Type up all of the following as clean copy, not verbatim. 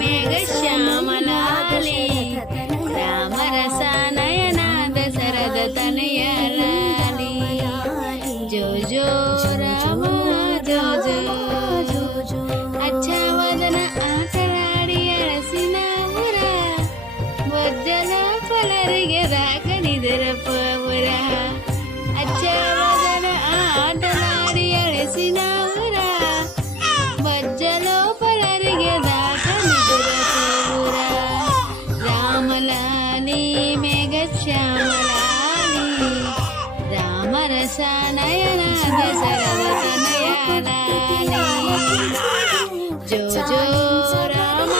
మేఘ శ్యామలాలి రామరస నయన దశరథ తనయలాలి జో జో రామ జో జో అచ్చా వదన ఆటలాడి అలసినవురా వజ్జల పలరిగే రాక నిద్రపోవురా అచ్చా వదన ఆటలాడి అలసినవురా వజ్జలో పలరిగే రాక నిద్రపోవురా రామలాలి మేఘ శ్యామలాలి రామరస నయన దశరథ తనయలాలి జో జో రామ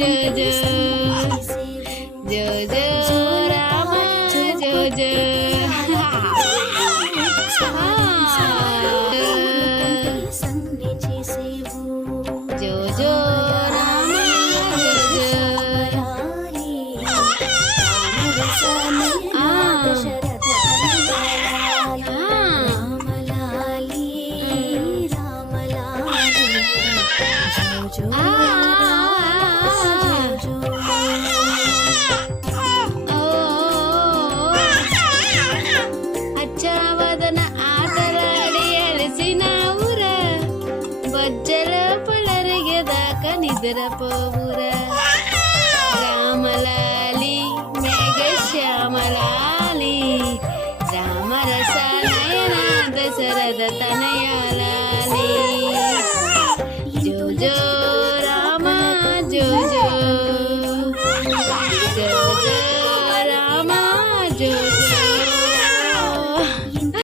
జో జో జో జో రామ జో జో జో జో రామ జో జో అచ్చావదన ఆటలాడి అలసినవురా వజ్జల పలరిగేదాకా నిద్రపోవురా రామలాలి మేఘ శ్యామలాలి రామరస నయన దశరథ తనయ